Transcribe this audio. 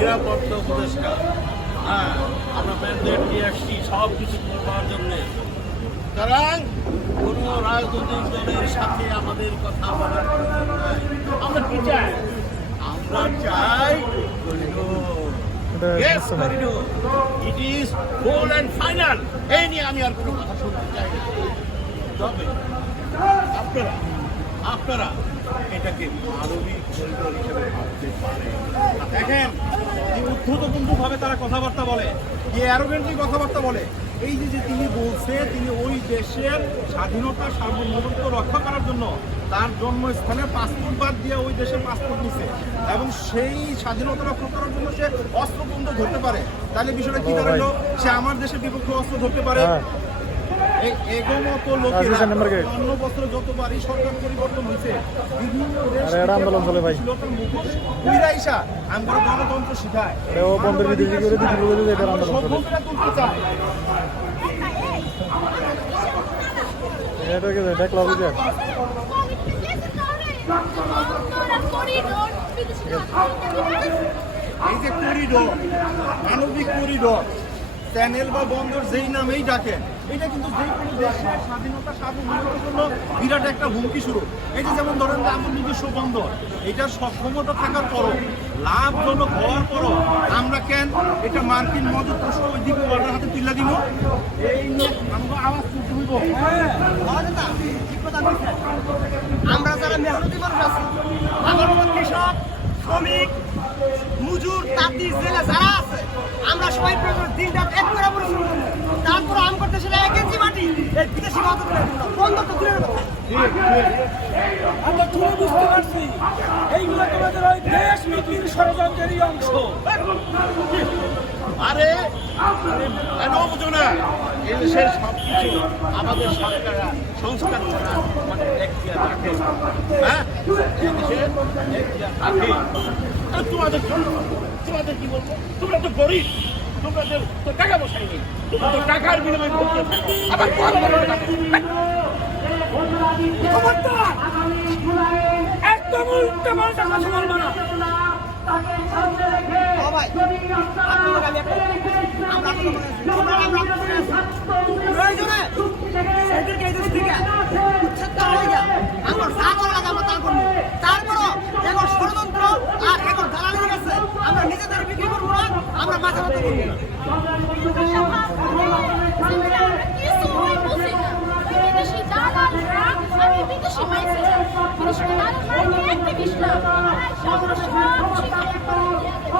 নিরাপত্তা উপদেষ্টা। হ্যাঁ ব্যান্ডেড নিয়ে সব কিছু করবার জন্যে। সুতরাং কোনো রাজনৈতিক দলের সাথে আমাদের কথা বলার। আমরা কি চাই? আমরা চাই Yes, নিয়ে আমি আর কোনো কথা শুনতে চাই না। তবে আপনারা আপনারা এটাকে মানবিক দেখেন যে উদ্ধতপূর্ণ তারা কথাবার্তা বলে। যে অ্যারোগেন্টলি কথাবার্তা বলে। এই যে যে তিনি বলছে, তিনি ওই দেশের স্বাধীনতা, সার্বভৌমত্ব রক্ষা করার জন্য তার জন্মস্থানে পাসপোর্ট বাদ দিয়ে ওই দেশে পাসপোর্ট নিছে এবং সেই স্বাধীনতা রক্ষা করার জন্য সে অস্ত্র পর্যন্ত ধরতে পারে। তাহলে বিষয়টা কি দাঁড়াল? সে আমার দেশের বিপক্ষে অস্ত্র ধরতে পারে। আন্দোলন চলে ভাই। গণতন্ত্র শিখায়। এটাকে দেখলাম যে এই যে করিডোর মানবিক করিডোর চ্যানেল বা বন্দর যেই নামেই ডাকেন এটা কিন্তু যে কোনো দেশের স্বাধীনতা সার্বভৌমত্বের জন্য বিরাট একটা হুমকি শুরু এই যে যেমন ধরেন আমার নিজস্ব বন্দর এটার সক্ষমতা থাকার পরও, লাভজনক হওয়ার পরও আমরা কেন এটা মার্কিন মদত প্রশ্ন ওই দিকে ওয়ার্ডের হাতে তুলে দিব? এই আমরা আওয়াজ তুলতে আমরা যারা মেহনতি মানুষ আছি, আমার কৃষক শ্রমিক, মজুর, তাঁতি, জেলে যারা আছে বন্ধ তো দূরের আমরা তুমি বুঝতে পারছি, এইগুলো তোমাদের ওই দেশ মিটির ষড়যন্ত্রেরই অংশ। আরে কেন বুঝো সব কিছু আমাদের সরকাররা সংস্কার করা মানে হ্যাঁ? তোমাদের তোমাদের কি বলব? তোমরা তো গরিব তোমাদের তো টাকা বসাই নেই। তোমরা তো টাকার বিনিময়ে আবার একদম উল্টা পাল্টা কথা বলব না। আমরা আমরা আমরা প্রয়োজনে সেদেরকে এই দেশ থেকে উচ্ছেদ করা হয়ে গেল আমরা যা করা লাগে আমরা তা করব তারপরও এখন ষড়যন্ত্র আর এখন দালালি গেছে আমরা নিজেদের বিক্রি করব না আমরা মাথা মাথা করব না কৃষ্ণ সব